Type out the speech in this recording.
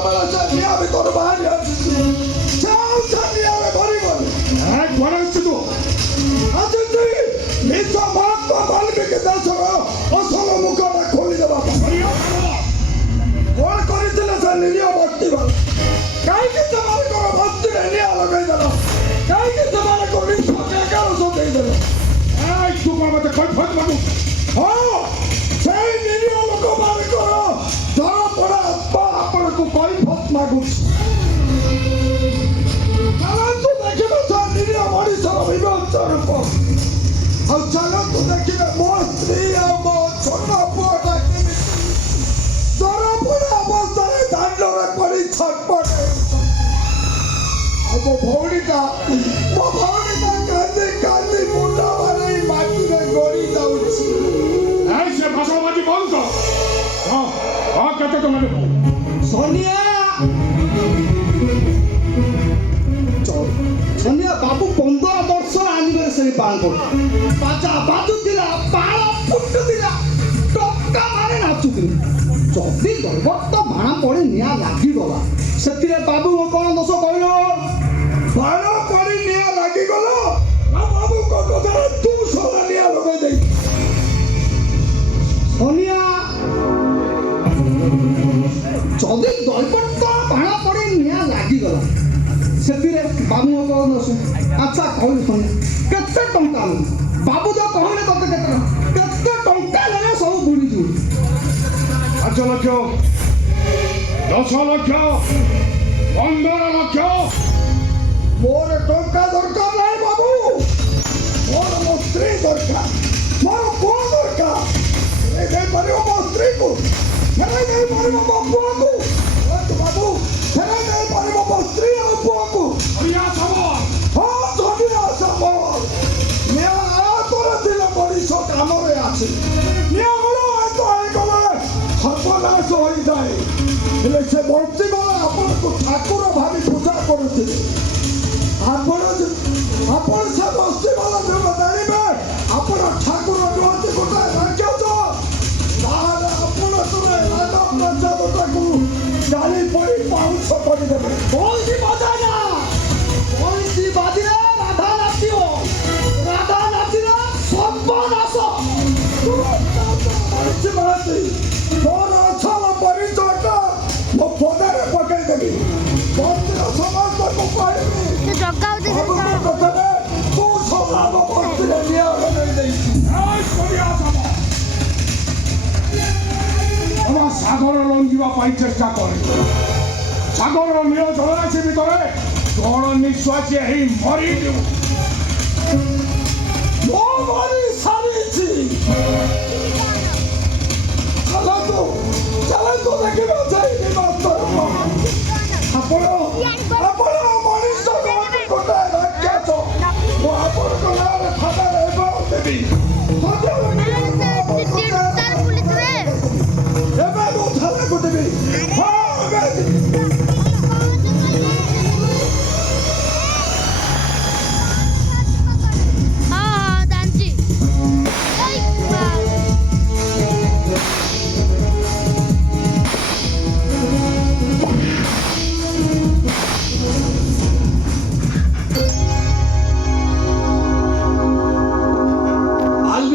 ଯେତେବେଳେ ସେ ନିଆଁ ଭିତରୁ ବାହାରି ଆସିଛି ସେ ନିଆଁରେ ଭରିବନି। କୁଆଡ଼େ ଆସିଛୁ ତୁ? ଆସିଛି ନିଜ ମହାତ୍ମା ବାଲ୍ମୀକି ଦେଶର ଅସଲ ମୁଖଟା ଖୋଲିଦେବା ପାଇଁ। କଣ କରିଥିଲେ ସେ ନିରୀହ ଭକ୍ତି ବାଲା? କାହିଁକି ସେମାନଙ୍କର ଭକ୍ତିରେ ନିଆଁ ଲଗେଇଦେଲ? କାହିଁକି ସେମାନଙ୍କୁ ନିଷ୍ପତ୍ତି ଏକାଦଶ ଦେଇଦେଲ? ତୁ କ'ଣ ମୋତେ କହିଫତ ମାଗୁ? ହଁ ସେଇ ନିରୀହ ଲୋକମାନଙ୍କର ଧରାପଡ଼ା ଆତ୍ମା ଆପଣଙ୍କୁ କହିଫତ ମାଗୁଛି। ଚାଲନ୍ତୁ ଦେଖିବେ ସେ ନିରୀହ ମଣିଷର ବିଭତ୍ସ ରୂପ। ଆଉ ଚାଲନ୍ତୁ ଦେଖିବେ ମୋ ସ୍ତ୍ରୀ ଆଉ ମୋ ଛୋଟ ପୁଅଟା କେମିତି ଧରାପଡ଼ା ଅବସ୍ଥାରେ ଦାଣ୍ଡରେ ପଡ଼ି ଛଟପଟ ହେଉଛନ୍ତି। ଆଉ ମୋ ଭଉଣୀଟା କାନ୍ଦି କାନ୍ଦି ମୁଣ୍ଡ ମାରି ମାଟିରେ ଗଡ଼ି ଯାଉଛି। ସେ ଭାଷାବାଦୀ ବନ୍ଦ କର। ହଁ କେତେ ଟଙ୍କା ଦେବୁ? सोनिया सोनिया बाबू 15 वर्ष एनिवर्सरी पालन कर बाजा बाजुला बाळ फुटुला टक्का माने नाचुथिले जल्दी दरबत भाणा पड़े निया लागी गला सेतिरे बाबू को कोन दोष कहलो भाणा पड़ी निया लागी गलो ना बाबू को कथा तू सोला निया लगे दे सोनिया जदि दलपट भाणा पड़े निया लागिगला से बाबू कौन अच्छा कहलु सुन केते टंका बाबू जो कहले तते केते टंका ले सब बुड़ी जू 5 ଲକ୍ଷ 10 ଲକ୍ଷ 15 ଲକ୍ଷ मोर टंका दरकार नहीं बाबू मोर मो स्त्री दरकार मोर पुआ दरकार ए दे परियो मो स्त्री को फेरे दे परियो मो पुआ को बाबू फेरे दे परियो मो स्त्री और पुआ को अरिया सबल हां जोडिया सबल मैं आ तोर दिल बड़ी सो काम रे आछी मैं हलो तो आई गले सर्वनाश होई जाए हेले से भक्ति वाला अपन को ठाकुर भाभी पूजा करते आपण से बस्ती वाला जो बताइबे आपण ठाकुर जोती गोटा राख्यो तो ताहाले आपण तुमे राधा प्रसाद ताकू जाली पड़ी पाउछ पड़ी देबे कोई बजाना कोई बाजिले राधा नाचियो राधा नाचिले सर्वनाश तुरंत मारती मोर अछल परिचयटा मो फोनरे पकाई देबी बंदर समाज को कहबी जग्गा সাগর লঙ্ঘিবা পাই চেষ্টা করে সাগর নীল জলরাশি ভিতরে তোর নিঃশ্বাসে এই মরি সারিছি